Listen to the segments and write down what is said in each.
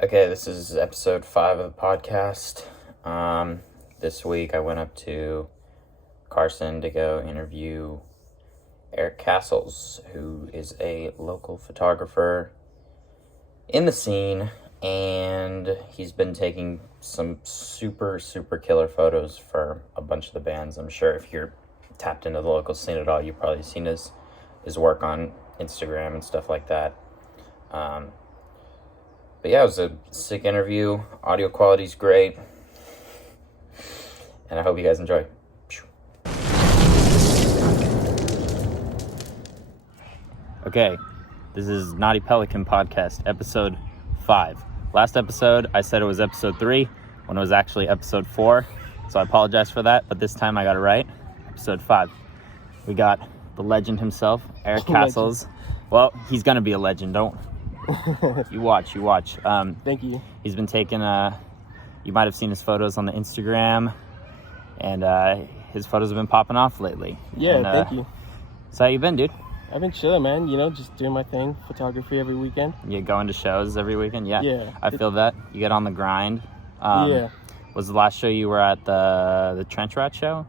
Okay, this is episode 5 of the podcast. This week I went up to Carson to go interview Erick Castles, who is a local photographer in the scene, and he's been taking some super killer photos for a bunch of the bands. I'm sure if you're tapped into the local scene at all, you've probably seen his work on Instagram and stuff like that. But yeah, it was a sick interview. Audio quality's great. And I hope you guys enjoy. Okay, this is Naughty Pelican Podcast, episode 5. Last episode, I said it was episode 3, when it was actually episode 4. So I apologize for that, but this time I got it right. Episode 5. We got the legend himself, Erick Castles. Well, he's going to be a legend, don't You watch. Thank you. He's been taking, you might have seen his photos on the Instagram, and his photos have been popping off lately. Yeah, and, thank you. So how you been, dude? I've been chilling, man. You know, just doing my thing, photography every weekend. You going to shows every weekend? Yeah. I feel that. You get on the grind. Yeah. Was the last show you were at the Trench Rat show?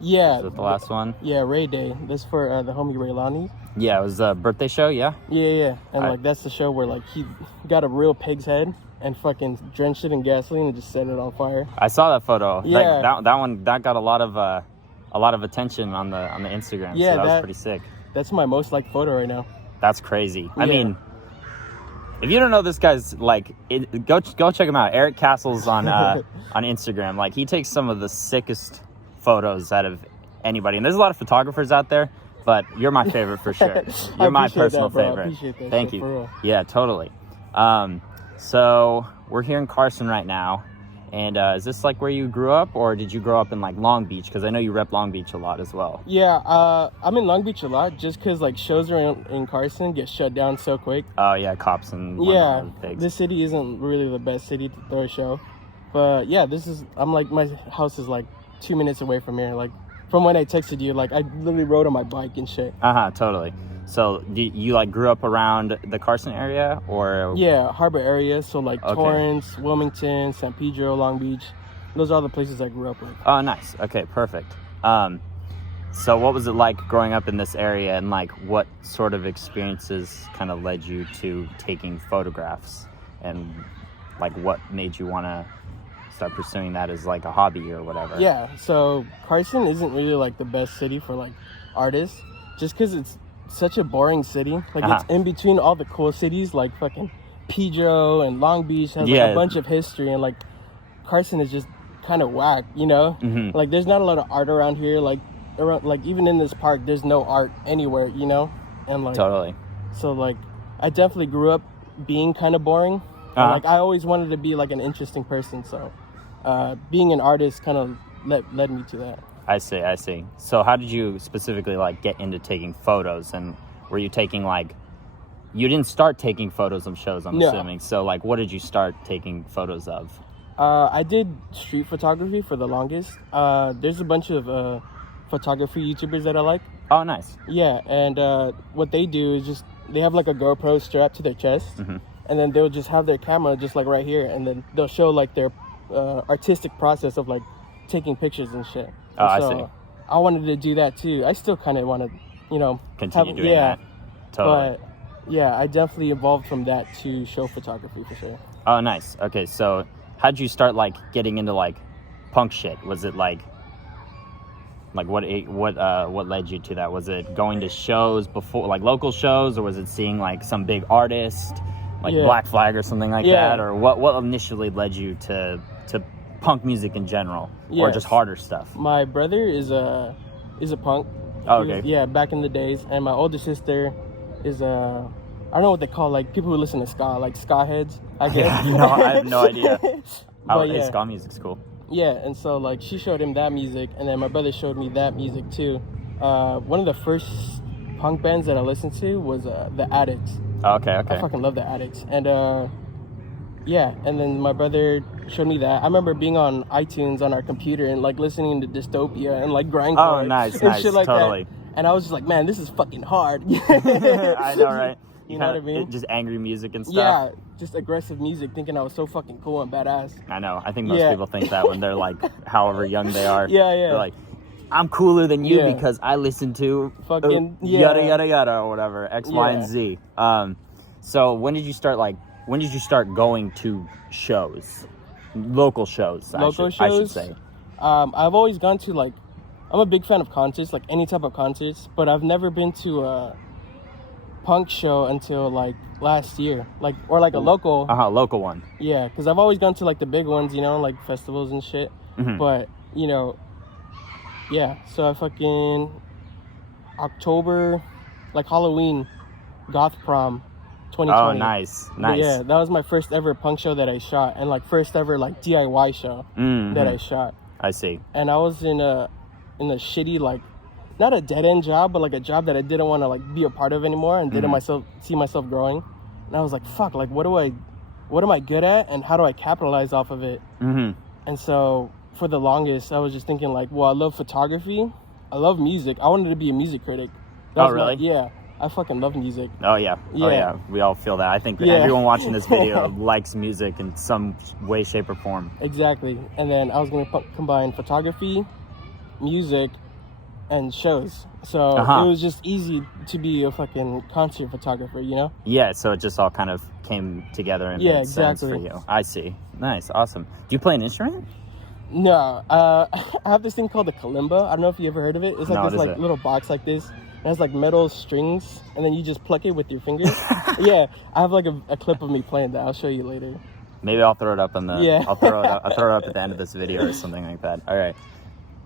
Yeah. Was it the last one? Yeah, Ray Day. This for the homie Ray Lonnie. Yeah, it was a birthday show, yeah? Yeah. And that's the show where like he got a real pig's head and fucking drenched it in gasoline and just set it on fire. I saw that photo. Yeah. That one got a lot of attention on the Instagram. Yeah, so that was pretty sick. That's my most liked photo right now. That's crazy. Yeah. I mean, if you don't know this guy's go check him out. Erick Castles on on Instagram. Like, he takes some of the sickest photos out of anybody. And there's a lot of photographers out there, but you're my favorite for sure. You're my personal favorite. I appreciate that. Thank for you. real. Yeah, totally. So we're here in Carson right now. And is this like where you grew up, or did you grow up in like Long Beach? Because I know you rep Long Beach a lot as well. Yeah, I'm in Long Beach a lot just because like shows around in Carson get shut down so quick. Oh yeah, cops and yeah, things. This city isn't really the best city to throw a show, but yeah, I'm like, my house is like 2 minutes away from here. Like from when I texted you, like I literally rode on my bike and shit. Totally. So you like grew up around the Carson area, or? Yeah, harbor area. So like Okay. Torrance, Wilmington, San Pedro, Long Beach. Those are all the places I grew up with. Oh, nice. Okay, perfect. So what was it like growing up in this area, and like what sort of experiences kind of led you to taking photographs, and like what made you want to start pursuing that as like a hobby or whatever? Yeah, so Carson isn't really like the best city for like artists, just because it's such a boring city. Like it's in between all the cool cities, like fucking Pedro and Long Beach has like a bunch of history, and like Carson is just kind of whack, you know? Mm-hmm. Like there's not a lot of art around here. Like even in this park, there's no art anywhere, you know? And like Totally. So like I definitely grew up being kind of boring. And, like I always wanted to be like an interesting person, so being an artist kind of led me to that. I see. So how did you specifically like get into taking photos, and were you taking like, you didn't start taking photos of shows, I'm assuming. So like, what did you start taking photos of? I did street photography for the longest. There's a bunch of photography YouTubers that I like. Oh, nice. Yeah, and what they do is just, they have like a GoPro strapped to their chest, and then they'll just have their camera just like right here, and then they'll show like their artistic process of like taking pictures and shit. Oh, and I see. I wanted to do that too. I still kind of want to, you know, Continue doing that. Totally. But yeah, I definitely evolved from that to show photography for sure. Oh, nice. Okay, so how'd you start like getting into like punk shit? Was it like what led you to that? Was it going to shows before, like local shows, or was it seeing like some big artist like Black Flag or something like that? Or what initially led you to punk music in general, or just harder stuff? My brother is a punk. Oh, okay. Back in the days. And my older sister is I don't know what they call like people who listen to ska, like ska heads, I guess. No, I have no idea. But, ska music's cool. Yeah, and so like she showed him that music, and then my brother showed me that music too. One of the first punk bands that I listened to was the Addicts. Oh, okay. I fucking love the Addicts. And and then my brother showed me that. I remember being on iTunes on our computer and like listening to Dystopia and like Grindcore. Oh, nice, and shit like totally. that. And I was just like, man, this is fucking hard. I know, right? You know what I mean? Just angry music and stuff. Yeah, just aggressive music, thinking I was so fucking cool and badass. I know. I think most people think that when they're like, however young they are. Yeah. They're like, I'm cooler than you because I listen to fucking yada yada yada or whatever, X, Y, and Z. So when did you start going to shows, local shows? I should say. I've always gone to like, I'm a big fan of concerts, like any type of concerts, but I've never been to a punk show until like last year, or a local one. Yeah, because I've always gone to like the big ones, like festivals and shit. But so I fucking October, like Halloween, Goth Prom 2020. Oh, nice. But yeah, that was my first ever punk show that I shot, and like first ever like DIY show that I shot. I see. And I was in a shitty, like, not a dead end job, but like a job that I didn't want to like be a part of anymore, and didn't see myself growing. And I was like, fuck, like what am I good at, and how do I capitalize off of it? And so for the longest, I was just thinking like, well, I love photography, I love music, I wanted to be a music critic. Really? I fucking love music. Oh yeah. We all feel that. I think everyone watching this video likes music in some way, shape, or form. Exactly. And then I was going to combine photography, music, and shows. So it was just easy to be a fucking concert photographer, Yeah, so it just all kind of came together and made sense for you. I see. Nice, awesome. Do you play an instrument? No, I have this thing called a kalimba. I don't know if you ever heard of it. It's like this little box like this. It has like metal strings, and then you just pluck it with your fingers. Yeah, I have like a clip of me playing that. I'll show you later. Maybe I'll throw it up on the. Yeah. I'll throw it up at the end of this video or something like that. All right.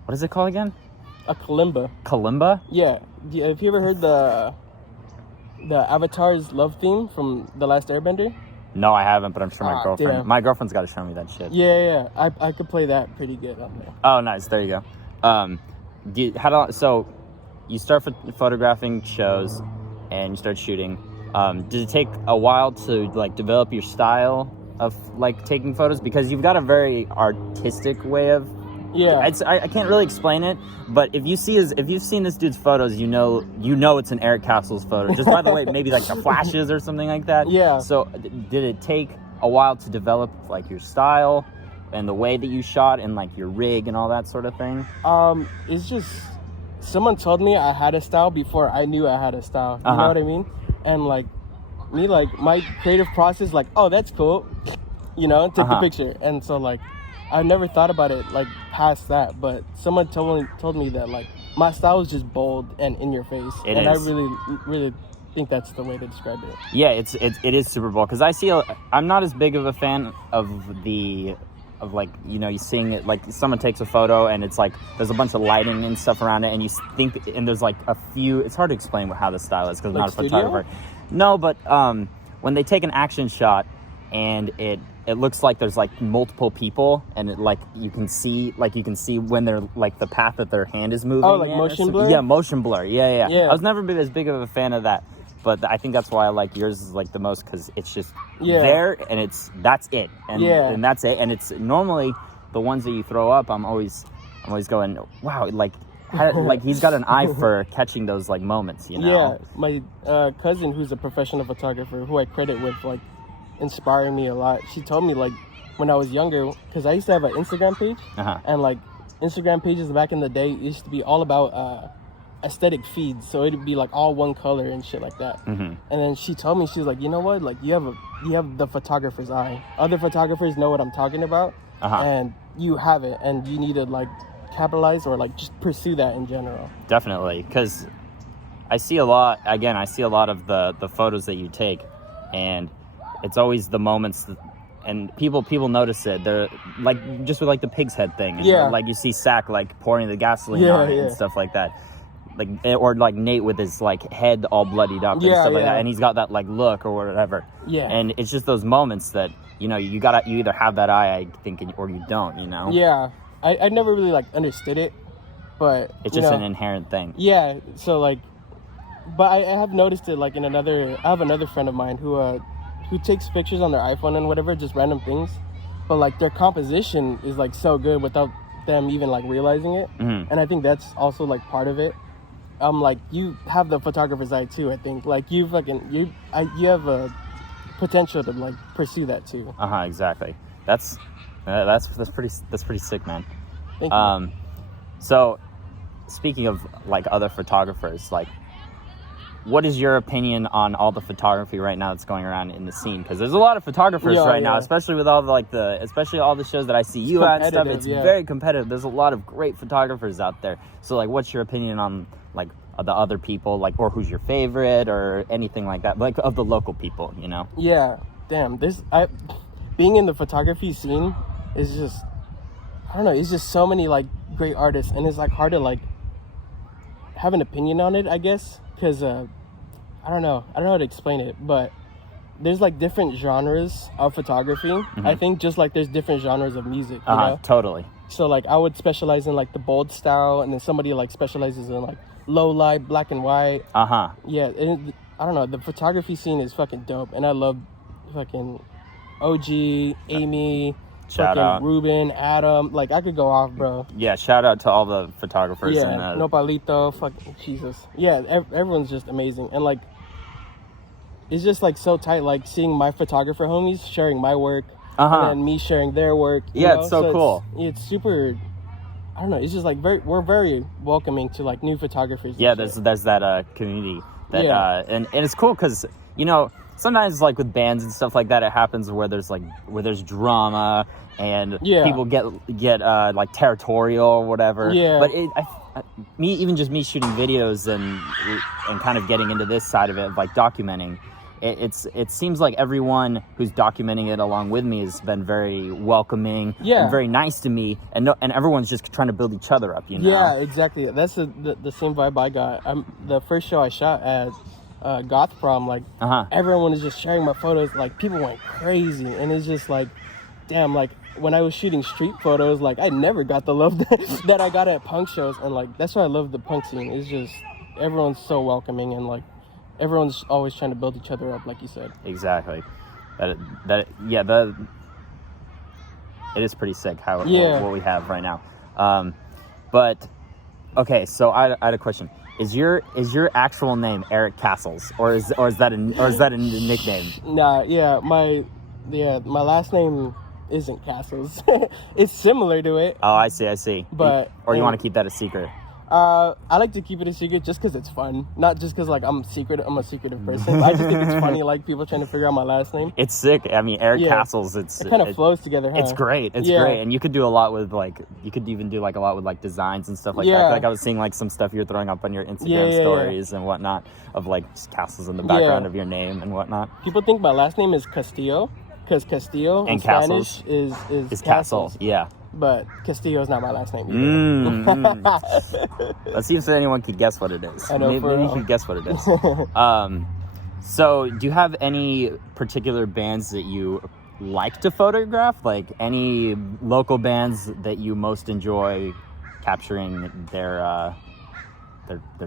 What is it called again? A kalimba. Kalimba? Yeah. Have you ever heard the Avatar's love theme from The Last Airbender? No, I haven't, but I'm sure my girlfriend's got to show me that shit. Yeah. I could play that pretty good on there. Oh, nice. There you go. So you start photographing shows and you start shooting. Did it take a while to like develop your style of like taking photos? Because you've got a very artistic way of. Yeah. I can't really explain it, but if you've seen this dude's photos, you know it's an Erick Castles photo. Just by the way, maybe like the flashes or something like that. Yeah. So did it take a while to develop like your style and the way that you shot and like your rig and all that sort of thing? It's just someone told me I had a style before I knew I had a style. You know what I mean? And like me, like my creative process, like, oh, that's cool, take the picture. And so like I never thought about it like past that, but someone told me that like my style is just bold and in your face, and I really think that's the way to describe it. Yeah, it is super bold, because I'm not as big of a fan of like, you seeing it, like someone takes a photo and it's like there's a bunch of lighting and stuff around it, and you think, and there's like a few, it's hard to explain how the style is because I'm not a photographer. No, but when they take an action shot and it looks like there's like multiple people, and it like you can see when they're like the path that their hand is moving. Oh, like motion blur? Yeah, motion blur. Yeah. I was never been as big of a fan of that, but I think that's why I like yours is like the most, because it's just there and that's it, and that's it, and it's normally the ones that you throw up. I'm always going, wow, like he's got an eye for catching those like moments, Yeah, my cousin, who's a professional photographer, who I credit with like inspiring me a lot, she told me like when I was younger, because I used to have an Instagram page, and like Instagram pages back in the day used to be all about aesthetic feeds, so it'd be like all one color and shit like that. And then she told me, she was like, you know what, like you have the photographer's eye. Other photographers know what I'm talking about, and you have it, and you need to like capitalize or like just pursue that in general. Definitely, because I see a lot of the photos that you take, and it's always the moments and people notice it. They're like just with like the pig's head thing, and like you see Sack like pouring the gasoline on it and stuff like that, like, or like Nate with his like head all bloodied up and stuff like that, and he's got that like look or whatever, and it's just those moments that you either have that eye, I think, or you don't. I never really like understood it, but it's just an inherent thing. So like, but I have noticed it like I have another friend of mine who takes pictures on their iPhone and whatever, just random things, but like their composition is like so good without them even like realizing it. And I think that's also like part of it. like you have the photographer's eye too. I think like you have a potential to like pursue that too. Exactly. That's pretty sick, man. Thank you. So speaking of like other photographers, like what is your opinion on all the photography right now that's going around in the scene? Because there's a lot of photographers now, especially with all the especially all the shows that I see you at and stuff. It's very competitive. There's a lot of great photographers out there. So like, what's your opinion on like the other people, like, or who's your favorite or anything like that, like of the local people, you know? Yeah, damn. Being in the photography scene is just, I don't know. It's just so many like great artists, and it's like hard to like have an opinion on it, I guess. Because I don't know how to explain it, but there's like different genres of photography. I think just like there's different genres of music, you know? Totally. So like I would specialize in like the bold style, and then somebody like specializes in like low light, black and white. Yeah, I don't know, the photography scene is fucking dope, and I love fucking OG, Amy, shout out Ruben, Adam, like I could go off, bro. Yeah, shout out to all the photographers. Yeah, Nopalito, fucking Jesus. Yeah, everyone's just amazing, and like it's just like so tight, like seeing my photographer homies sharing my work, and then me sharing their work. You know? It's so cool. It's super. I don't know. It's just like we're very welcoming to like new photographers. Yeah, there's that community that and it's cool because you know. Sometimes, like with bands and stuff like that, it happens where there's drama and people get like territorial or whatever. Yeah. But me shooting videos and kind of getting into this side of it, like documenting, it seems like everyone who's documenting it along with me has been very welcoming and very nice to me, and everyone's just trying to build each other up. You know? Yeah, exactly. That's the same vibe I got. The first show I shot at. Goth Prom, like everyone is just sharing my photos, like people went crazy, and it's just like, damn, like when I was shooting street photos, like I never got the love that I got at punk shows, and like that's why I love the punk scene. It's just everyone's so welcoming, and like everyone's always trying to build each other up, like you said. Exactly. It is pretty sick what we have right now. But okay, so I had a question. Is your actual name Erick Castles, or is that a nickname? Nah, my last name isn't Castles. It's similar to it. Oh, I see. But you want to keep that a secret? I like to keep it a secret just because it's fun, not just because like I'm a secretive person. I just think it's funny, like people trying to figure out my last name. It's sick. I mean, Erick Castles. It kind of flows together. Huh? It's great. It's great, and you could do a lot with like you could even do like a lot with like designs and stuff like that. Like I was seeing like some stuff you're throwing up on your Instagram stories and whatnot of like just castles in the background of your name and whatnot. People think my last name is Castillo because Castillo in Spanish is castle. Yeah. But Castillo is not my last name either. Let's see if anyone can guess what it is. I know, maybe you can guess what it is. So, do you have any particular bands that you like to photograph? Like any local bands that you most enjoy capturing their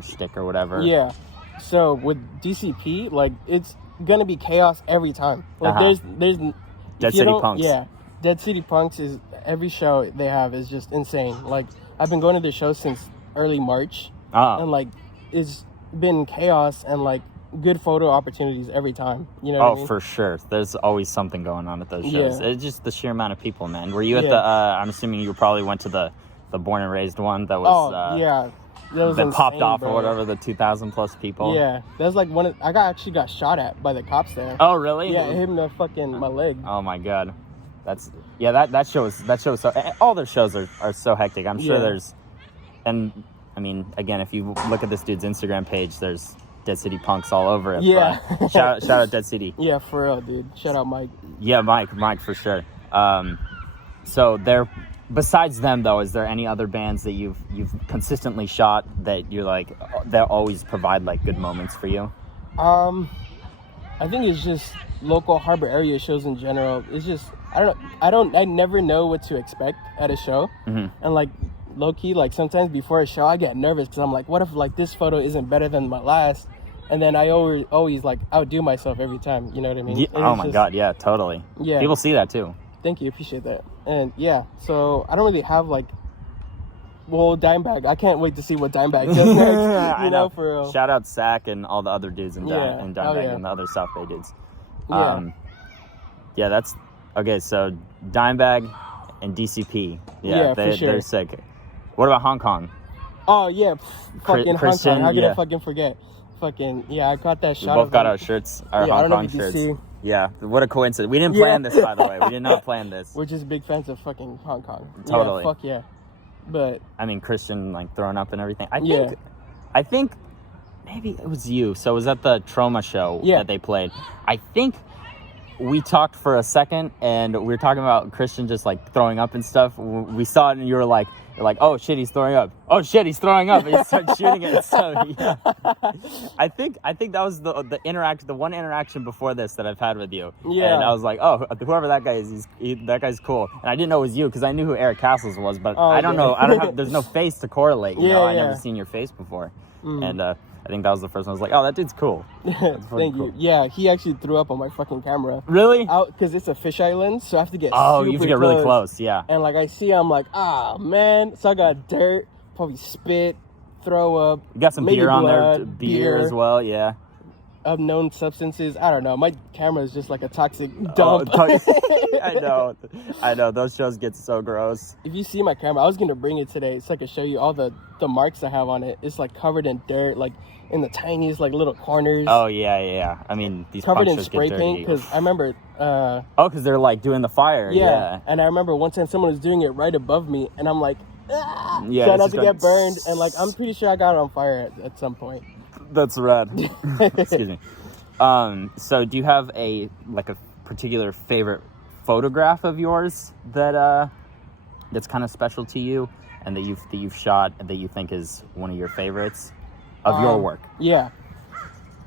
shtick or whatever? Yeah. So with DCP, like it's gonna be chaos every time. Like there's Dead City Punks. Yeah. Dead City Punks is every show they have is just insane. Like I've been going to their shows since early March, and like it's been chaos and like good photo opportunities every time. You know? Oh, what I mean? For sure. There's always something going on at those shows. It's just the sheer amount of people, man. Were you at the? I'm assuming you probably went to the Born and Raised one that was. That insane, popped off bro. Or whatever, the 2,000 plus people. Yeah, that was like I actually got shot at by the cops there. Oh, really? Yeah, it hit me in my leg. Oh my god. That show is so, all their shows are so hectic. I'm sure there's, and I mean, again, if you look at this dude's Instagram page, there's Dead City Punks all over it. Yeah. Shout out Dead City. Yeah, for real, dude. Shout out Mike. Yeah, Mike for sure. So besides them though, is there any other bands that you've consistently shot that you're like, that always provide like good moments for you? I think it's just local harbor area shows in general. It's just, I never know what to expect at a show. And like low key, like sometimes before a show I get nervous because I'm like, what if like this photo isn't better than my last? And then I always like outdo myself every time. You know what I mean? Yeah, oh my god, yeah, totally. Yeah, people see that too. Thank you, appreciate that. And yeah, so I don't really have like Well, Dimebag. I can't wait to see what Dimebag does next. You know, for real. Shout out Sack and all the other dudes in Dimebag and the other South Bay dudes. Yeah, that's okay. So Dimebag and DCP. Yeah, for sure. They're sick. What about Hong Kong? Oh yeah, fucking Christian, Hong Kong. How could I fucking forget? Fucking I got that shot. We both got our shirts, our Hong Kong shirts. Yeah, what a coincidence. We didn't plan this, by the way. We did not plan this. We're just big fans of fucking Hong Kong. Totally. Yeah, fuck yeah. But I mean, Christian like throwing up and everything. I think maybe it was you. So it was at the Trauma show that they played. I think we talked for a second and we were talking about Christian just like throwing up and stuff. We saw it and you're like, oh shit, he's throwing up. Oh shit, he's throwing up. And you start shooting it. So yeah, I think that was the one interaction before this that I've had with you. Yeah, and I was like, oh, whoever that guy is, that guy's cool. And I didn't know it was you because I knew who Erick Castles was, but I don't know. There's no face to correlate. You know, I never seen your face before, and I think that was the first one. I was like, oh, that dude's cool. Thank you. Yeah, he actually threw up on my fucking camera. Really? Because it's a fisheye lens, so I have to get you have to get really close, yeah. And like I see, I'm like, man. So I got dirt, probably spit, throw up. You got some beer on there, beer as well, yeah. Unknown substances. I don't know. My camera is just like a toxic dump. I know. Those shows get so gross. If you see my camera, I was gonna bring it today so I could show you all the marks I have on it. It's like covered in dirt, like in the tiniest like little corners. Oh yeah. I mean, these covered in spray paint because I remember. Because they're like doing the fire. Yeah. And I remember one time someone was doing it right above me, and I'm like, trying not to get burned, and like I'm pretty sure I got it on fire at some point. That's rad. Excuse me. So do you have a particular favorite photograph of yours that's kind of special to you and that you've shot and that you think is one of your favorites of your work? Yeah.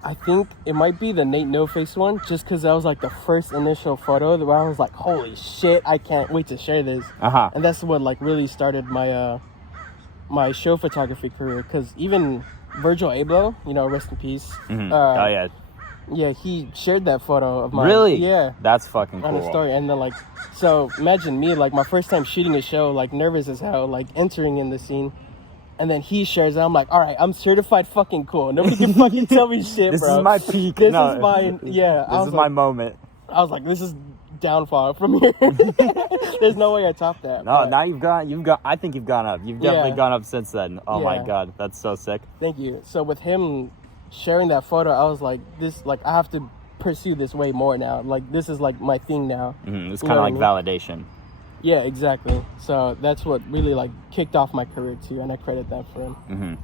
I think it might be the Nate No Face one, just because that was like the first initial photo where I was like, holy shit, I can't wait to share this. And that's what like really started my my show photography career, because even Virgil Abloh, you know, rest in peace. Yeah, he shared that photo of mine. Really? Yeah. That's fucking cool. On his story. And then, like, so imagine me, like, my first time shooting a show, like, nervous as hell, like, entering in the scene. And then he shares it. I'm like, all right, I'm certified fucking cool. Nobody can fucking tell me shit, this bro. This is my peak. This is mine. Yeah. This is my moment. I was like, this is downfall from here. There's no way I top that. No, now you've gone. I think you've gone up. You've definitely gone up since then. Oh my god, that's so sick. Thank you. So with him sharing that photo, I was like, this, like, I have to pursue this way more now. Like, this is like my thing now. It's kind of like validation. Yeah, exactly. So that's what really like kicked off my career too, and I credit that for him.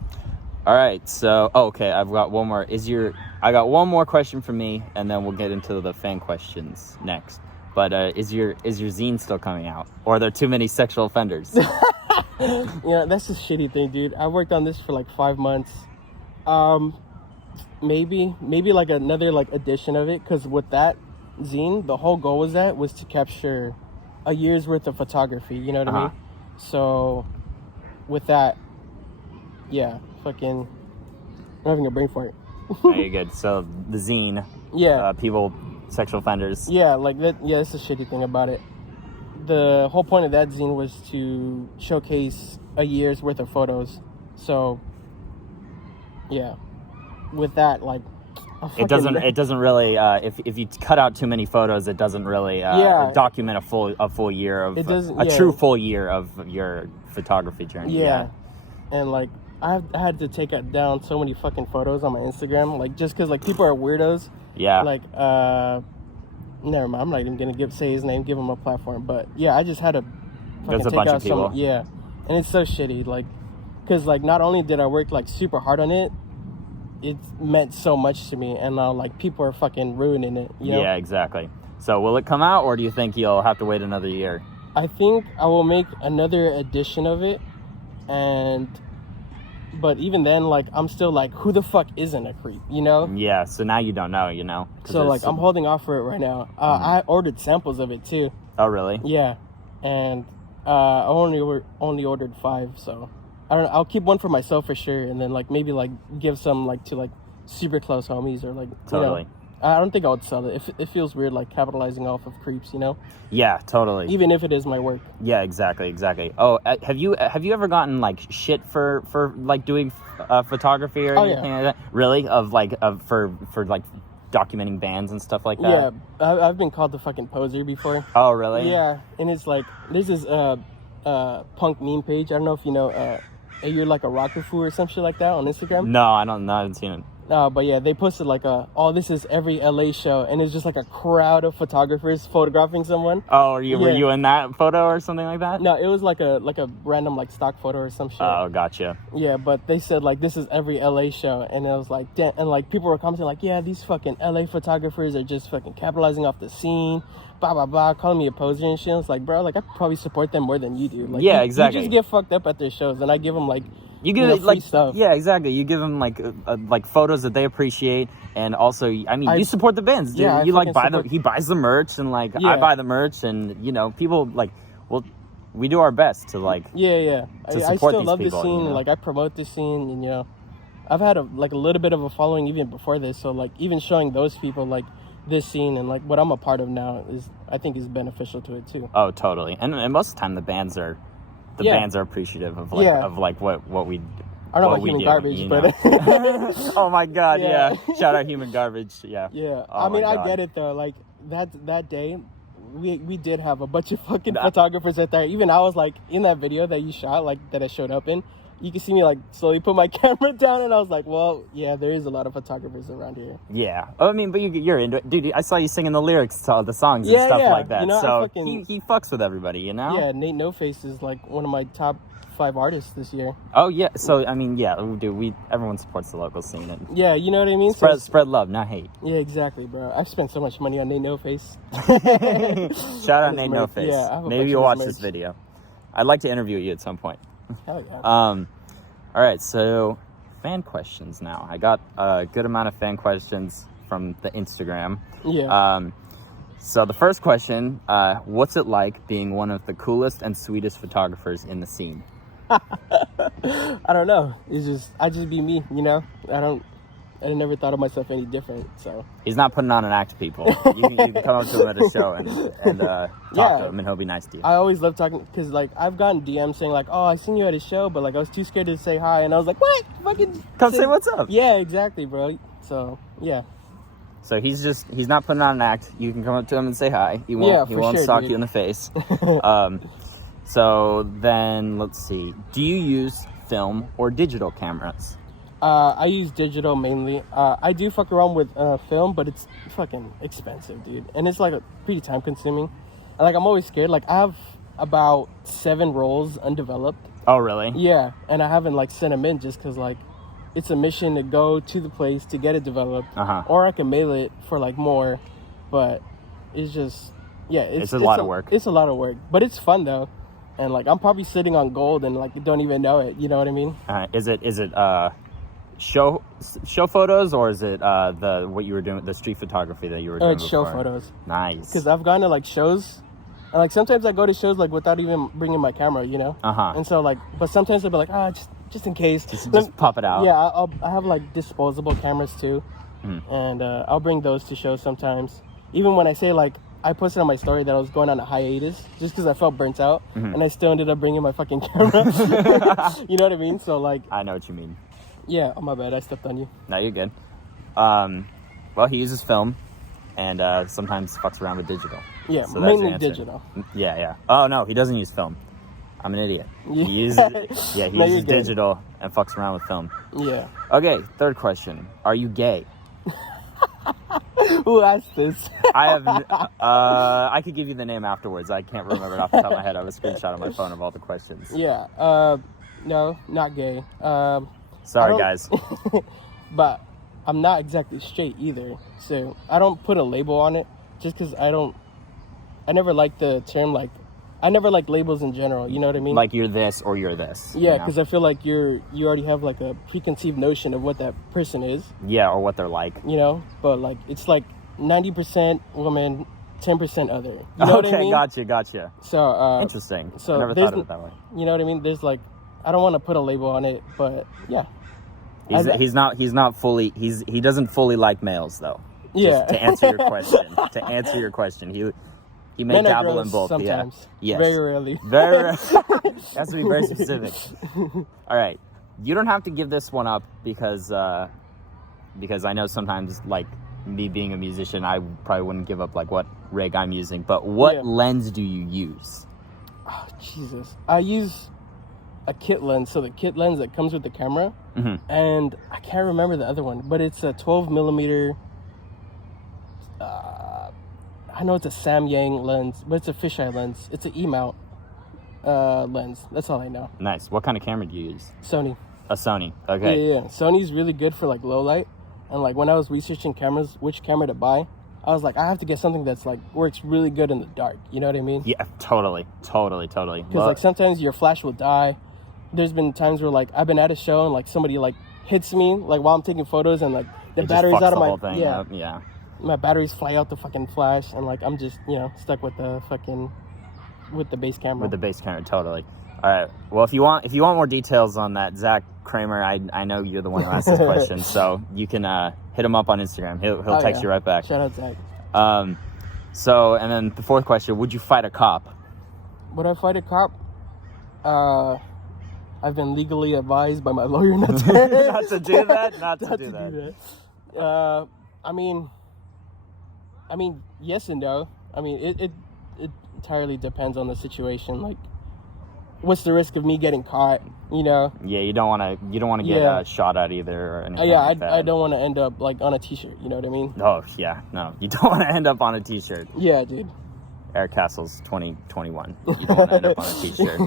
All right, so okay, I've got one more. I got one more question for me, and then we'll get into the fan questions next. But is your zine still coming out, or are there too many sexual offenders? Yeah, that's the shitty thing, dude. I worked on this for like 5 months. Maybe like another like edition of it, because with that zine, the whole goal was to capture a year's worth of photography. You know what I mean? So with that, yeah, fucking, I'm having a brain fart. Very good. So the zine, people, sexual offenders. Yeah, like that. Yeah, that's the shitty thing about it. The whole point of that zine was to showcase a year's worth of photos. So yeah, with that, like, it doesn't really if you cut out too many photos, it doesn't really document a full year of true full year of your photography journey. And like I had to take down so many fucking photos on my Instagram, like, just because like people are weirdos. Like never mind, I'm not even gonna say his name, give him a platform, but yeah, I just had to fucking take out some. Yeah, and it's so shitty, like, because like not only did I work like super hard on it, it meant so much to me, and now like people are fucking ruining it, you know? Yeah, exactly. So will it come out, or do you think you'll have to wait another year? I think I will make another edition of it, but even then, like, I'm still like, who the fuck isn't a creep, you know? Yeah, so now you don't know, you know? So like, I'm holding off for it right now. I ordered samples of it too. Oh, really? Yeah, and I only ordered 5, so I don't know. I'll keep one for myself for sure, and then like maybe like give some like to like super close homies, or like totally. I don't think I would sell it. It feels weird, like capitalizing off of creeps, you know? Yeah, totally. Even if it is my work. Yeah, exactly. Oh, have you ever gotten like shit for like doing photography or anything like that? Really? For like documenting bands and stuff like that? Yeah, I've been called the fucking poser before. Oh, really? Yeah, and it's like, this is punk meme page. I don't know if you know, you're like a rocker foo or some shit like that on Instagram. No, I haven't seen it. But yeah, they posted like this is every LA show, and it's just like a crowd of photographers photographing someone. Oh, were you in that photo or something like that? No, it was like a random like stock photo or some shit. Oh, gotcha. Yeah, but they said like this is every LA show, and I was like, damn, and like people were commenting like, yeah, these fucking LA photographers are just fucking capitalizing off the scene, blah blah blah, calling me a poser and shit. I was like, bro, like I probably support them more than you do. Like, yeah, exactly. You just get fucked up at their shows, and I give them like. You give it like stuff. Yeah, exactly. You give them like photos that they appreciate, and also, I mean, you support the bands. Dude. Yeah, you like he buys the merch, and like I buy the merch, and you know, people like, well, we do our best to like. Yeah. To support I still these love people, the scene. You know? Like I promote the scene, and you know, I've had a little bit of a following even before this. So like even showing those people like this scene and like what I'm a part of now I think is beneficial to it too. Oh, totally. And most of the time the bands are appreciative of like what we. I don't know about Human Garbage, but oh my god, yeah. Shout out Human Garbage, yeah. Yeah, oh I mean, I get it though. Like that day, we did have a bunch of fucking photographers out there. Even I was like in that video that you shot, like that I showed up in. You can see me like slowly put my camera down, and I was like, well, yeah, there is a lot of photographers around here. Yeah, I mean, but you're into it, dude. I saw you singing the lyrics to the songs and stuff like that. You know, so he fucks with everybody, you know. Yeah, Nate No Face is like one of my top 5 artists this year. Oh yeah, so I mean, yeah, dude, everyone supports the local scene. And yeah, you know what I mean. Spread love, not hate. Yeah, exactly, bro. I've spent so much money on Nate No Face. Shout out Nate No Face. Yeah, maybe you'll watch this video. I'd like to interview you at some point. Hell yeah. All right, so fan questions now. I got a good amount of fan questions from the Instagram. Yeah. So the first question, what's it like being one of the coolest and sweetest photographers in the scene? I don't know. I just be me, you know. I never thought of myself any different. So he's not putting on an act, people. You can come up to him at a show and talk to him, and he'll be nice to you. I always love talking because like I've gotten DMs saying like, "Oh, I seen you at a show," but like I was too scared to say hi, and I was like, "What? Fucking come say what's up." Yeah, exactly, bro. So yeah. So he's not putting on an act. You can come up to him and say hi. He won't sock you in the face. So then let's see. Do you use film or digital cameras? I use digital mainly. I do fuck around with film, but it's fucking expensive, dude. And it's like pretty time consuming. Like I'm always scared. Like I have about 7 rolls undeveloped. Oh, really? Yeah. And I haven't like sent them in just because like it's a mission to go to the place to get it developed. Or I can mail it for like more. But it's just, yeah. It's a lot of work. It's a lot of work. But it's fun though. And like I'm probably sitting on gold and like don't even know it. You know what I mean? Is it show photos, or is it what you were doing, the street photography that you were doing it's before? Show photos. Nice. Because I've gone to like shows, and like sometimes I go to shows like without even bringing my camera, you know. And so like, but sometimes I'll be like, just in case, just pop it out. Yeah, I have like disposable cameras too, and I'll bring those to shows sometimes. Even when I say like I posted on my story that I was going on a hiatus just because I felt burnt out, and I still ended up bringing my fucking camera. You know what I mean? So like, I know what you mean. Yeah, oh my bad, I stepped on you. No, you're good. Well, he uses film, and sometimes fucks around with digital. Yeah, so mainly digital. Yeah. Oh no, he doesn't use film. I'm an idiot. Yeah. He uses digital and fucks around with film. Yeah. Okay, third question. Are you gay? Who asked this? I have. I could give you the name afterwards. I can't remember it off the top of my head. I have a screenshot on my phone of all the questions. Yeah. No, not gay. Sorry, guys. But I'm not exactly straight either. So I don't put a label on it just because I never liked the term, like, I never liked labels in general. You know what I mean? Like you're this or you're this. Yeah, because I feel like you already have like a preconceived notion of what that person is. Yeah, or what they're like. You know? But like, it's like 90% woman, 10% other. You know what I mean? Gotcha. So, interesting. So I never thought of it that way. You know what I mean? There's like, I don't want to put a label on it, but yeah. He doesn't fully like males though. Yeah. Just to answer your question. He may dabble in both. Sometimes. Yeah. Yes. Very rarely. Very rarely. Has to be very specific. All right. You don't have to give this one up because I know sometimes, like, me being a musician, I probably wouldn't give up, like, what rig I'm using. But what lens do you use? Oh, Jesus. I use a kit lens. So the kit lens that comes with the camera. Mm-hmm. And I can't remember the other one. But it's a 12 millimeter... I know it's a Samyang lens, but it's a fisheye lens. It's an E-mount lens. That's all I know. Nice. What kind of camera do you use? Sony. A Sony. Okay. Yeah. Sony's really good for, like, low light. And, like, when I was researching cameras, which camera to buy, I was like, I have to get something that's, like, works really good in the dark. You know what I mean? Yeah, totally. Because, like, sometimes your flash will die. There's been times where, like, I've been at a show and, like, somebody, like, hits me, like, while I'm taking photos, and, like, the battery's out of my... whole thing up. Yeah. My batteries fly out the fucking flash, and, like, I'm just, stuck with the fucking... with the base camera. With the base camera, totally. All right. Well, if you want more details on that, Zach Kramer, I know you're the one who asked this question, so you can hit him up on Instagram. He'll text you right back. Shout out Zach. So, and then the fourth question: would you fight a cop? Would I fight a cop? I've been legally advised by my lawyer not to. Not to do that. Not to do that. I mean, yes and no. I mean, it entirely depends on the situation. Like, what's the risk of me getting caught? Yeah, you don't want to get shot at either or anything. I don't want to end up, like, on a T-shirt. You know what I mean? Oh yeah, no, you don't want to end up on a T-shirt. Yeah, dude. Erick Castles 2021. You don't want to end up on a T-shirt.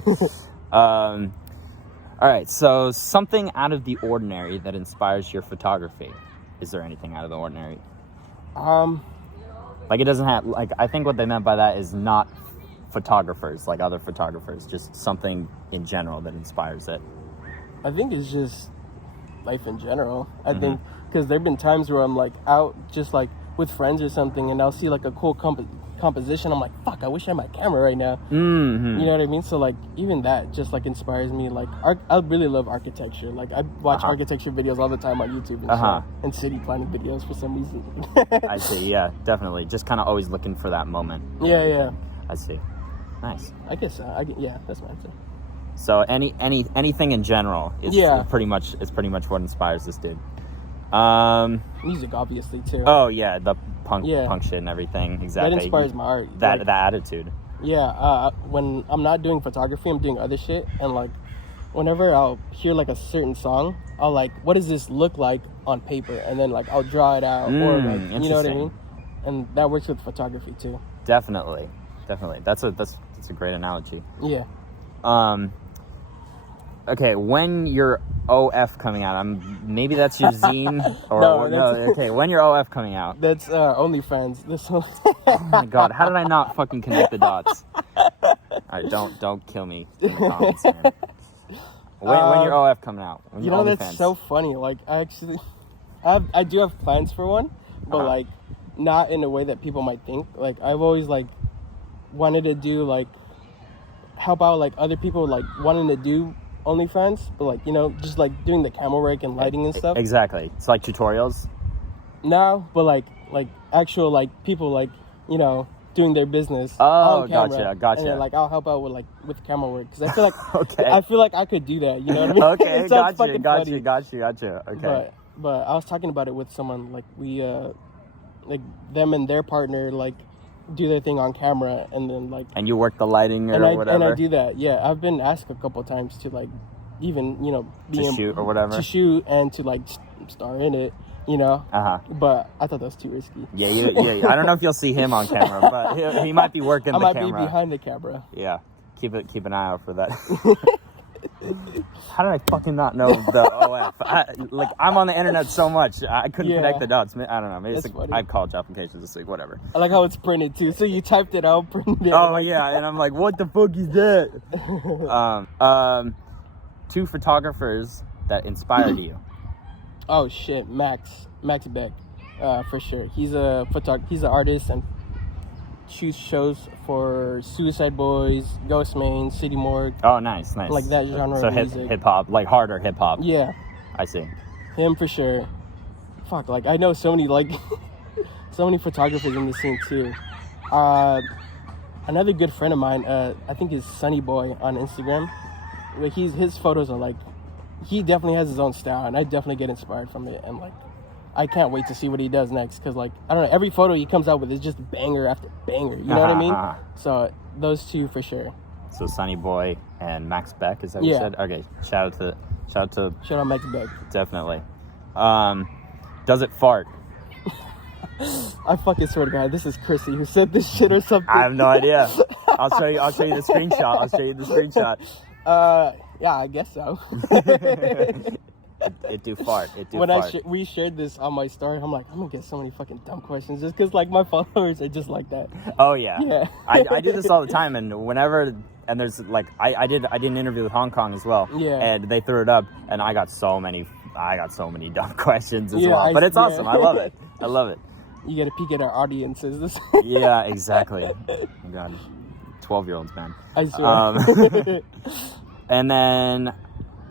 All right, so something out of the ordinary that inspires your photography. Is there anything out of the ordinary? Like, it doesn't have, like, I think what they meant by that is not photographers, like other photographers, just something in general that inspires it. I think it's just life in general. I think, because there have been times where I'm, like, out just, like, with friends or something, and I'll see, like, a cool composition. I'm like, fuck, I wish I had my camera right now. Mm-hmm. You know what I mean? So, like, even that just, like, inspires me. Like, I really love architecture. Like, I watch architecture videos all the time on YouTube and shit, and city planning videos for some reason. I see. Yeah, definitely. Just kind of always looking for that moment. Yeah. I see. Nice. I guess so. Yeah, that's my answer. So anything in general is pretty much what inspires this dude. Music, obviously, too. Oh yeah, the punk shit and everything. Exactly. That inspires my art. That attitude. Yeah. When I'm not doing photography, I'm doing other shit, and, like, whenever I'll hear, like, a certain song, I'll, like, what does this look like on paper, and then, like, I'll draw it out, or, like, you know what I mean? And that works with photography too. Definitely. That's a great analogy. Yeah. Okay, when your OF coming out, maybe that's your zine, or no? Okay, when your OF coming out? That's OnlyFans. This one. Oh my god, how did I not fucking connect the dots? All right, don't kill me in the comments, man. When your OF coming out? That's so funny. Like, I do have plans for one, but like, not in a way that people might think. Like, I've always, like, wanted to do, like, help out, like, other people, like, wanting to do OnlyFans, but, like, just, like, doing the camera work and lighting and stuff. Exactly. It's like tutorials. No, but like actual, like, people, like, doing their business. Oh, on camera, gotcha. And then, like, I'll help out with camera work, because I feel like I feel like I could do that. You know what I mean? Okay, gotcha. Okay. But I was talking about it with someone, like, we like, them and their partner, like, do their thing on camera, and then, like, and you work the lighting or whatever. And I do that. Yeah, I've been asked a couple times to, like, even to shoot or whatever, to shoot and to, like, star in it. But I thought that was too risky. Yeah. I don't know if you'll see him on camera, but he might be working the camera. I might be behind the camera. Yeah, keep an eye out for that. How did I fucking not know the OF? I'm on the internet so much, I couldn't connect the dots. I don't know. Maybe it's like I have college applications this week, whatever. I like how it's printed too. So you typed it out, printed it. Oh yeah, and I'm like, what the fuck is that? 2 photographers that inspired you. Oh shit, Max Beck, for sure. He's an artist and shoots shows for Suicide Boys, Ghostman, City Morgue. Oh, nice. Like that genre of music. hip hop, like harder hip hop. Yeah. I see. Him for sure. Fuck, like, I know so many, like, so many photographers in the scene too. Another good friend of mine, I think is Sunny Boy on Instagram. Like his photos are like, he definitely has his own style, and I definitely get inspired from it. And like, I can't wait to see what he does next, because like, I don't know, every photo he comes out with is just banger after banger. You know what I mean? So those two for sure. So Sunny Boy and Max Beck, is that what you said? Okay, shout out Max Beck. Definitely. Does it fart? I fucking swear to God, this is Chrissy who said this shit or something. I have no idea. I'll show you the screenshot. Yeah, I guess so. It do fart. We shared this on my story, I'm like, I'm gonna get so many fucking dumb questions just because like my followers are just like that. Oh yeah. Yeah. I do this all the time, and whenever there's like I did an interview with Hong Kong as well. Yeah. And they threw it up, and I got so many dumb questions as well. But it's awesome. I love it. You get a peek at our audiences. Yeah, exactly. Oh, God, 12-year-olds, man. I swear. And then,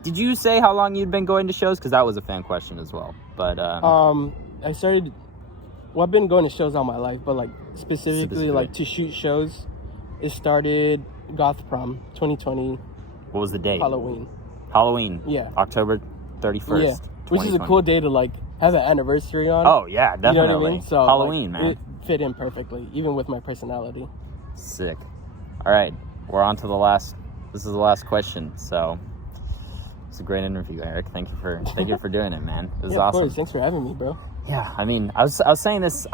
did you say how long you'd been going to shows? Because that was a fan question as well. But I started. Well, I've been going to shows all my life, but like specifically like to shoot shows, it started Goth Prom 2020. What was the date? Halloween. Yeah. October 31st. Yeah. Which is a cool day to like have an anniversary on. Oh yeah, definitely. You know what I mean? So Halloween, like, man. It fit in perfectly, even with my personality. Sick. All right, we're on to the last. This is the last question. So it's a great interview, Eric. Thank you for doing it, man. It was awesome. Of course. Thanks for having me, bro. Yeah, I mean, I was saying this.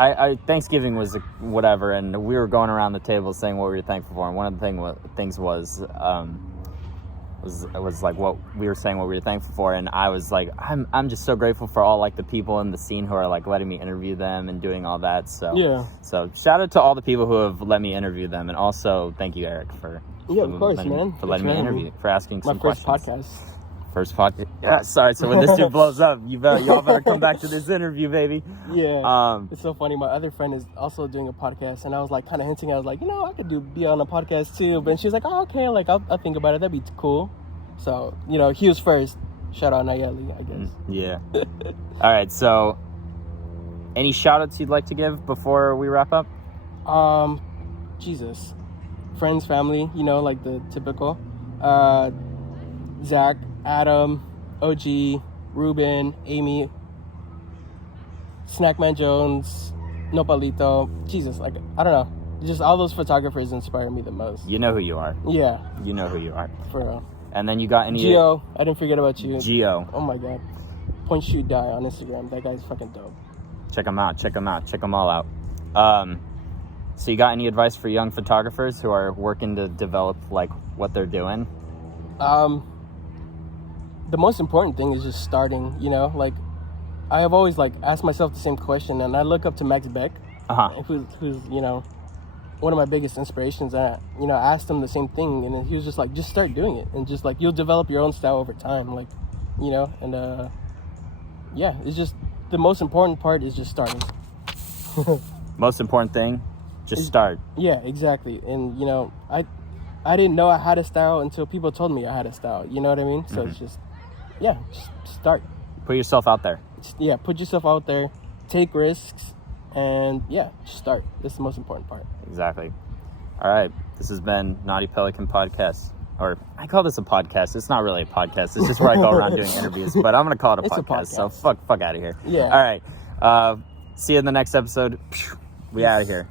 Thanksgiving was whatever, and we were going around the table saying what we were thankful for, and one of the things was like what we were saying, what we were thankful for, and I was like, I'm just so grateful for all like the people in the scene who are like letting me interview them and doing all that. So yeah. So shout out to all the people who have let me interview them, and also thank you, Eric, for letting me interview, for asking some questions. My first podcast. First podcast. Yeah, sorry. So when this dude blows up, y'all better come back to this interview, baby. Yeah. It's so funny. My other friend is also doing a podcast, and I was like kind of hinting. I was like, I could be on a podcast too. But she's like, oh, okay. Like I'll think about it. That'd be cool. So he was first. Shout out Nayeli, I guess. Yeah. All right. So, any shout outs you'd like to give before we wrap up? Jesus, friends, family. Like the typical. Zach, Adam, OG, Ruben, Amy, Snackman Jones, Nopalito. Jesus, like, I don't know. Just all those photographers inspire me the most. You know who you are. Yeah. You know who you are. For real. And then you got any... Gio. I didn't forget about you. Gio. Oh my God. Point, shoot, die on Instagram. That guy's fucking dope. Check him out. Check them all out. So you got any advice for young photographers who are working to develop, like, what they're doing? The most important thing is just starting, like, I have always, like, asked myself the same question, and I look up to Max Beck, who's one of my biggest inspirations. I asked him the same thing, and he was just like, just start doing it, and just, like, you'll develop your own style over time, like, and, yeah, it's just, the most important part is just starting. Most important thing, just start. Yeah, exactly, and, I didn't know I had a style until people told me I had a style, you know what I mean? So it's just, just start. Put yourself out there. Yeah, put yourself out there, take risks, and just start. That's the most important part. Exactly. All right, this has been Naughty Pelican Podcast. Or I call this a podcast. It's not really a podcast. It's just where I go around doing interviews. But I'm going to call it a podcast. So fuck out of here. Yeah. All right. See you in the next episode. We out of here.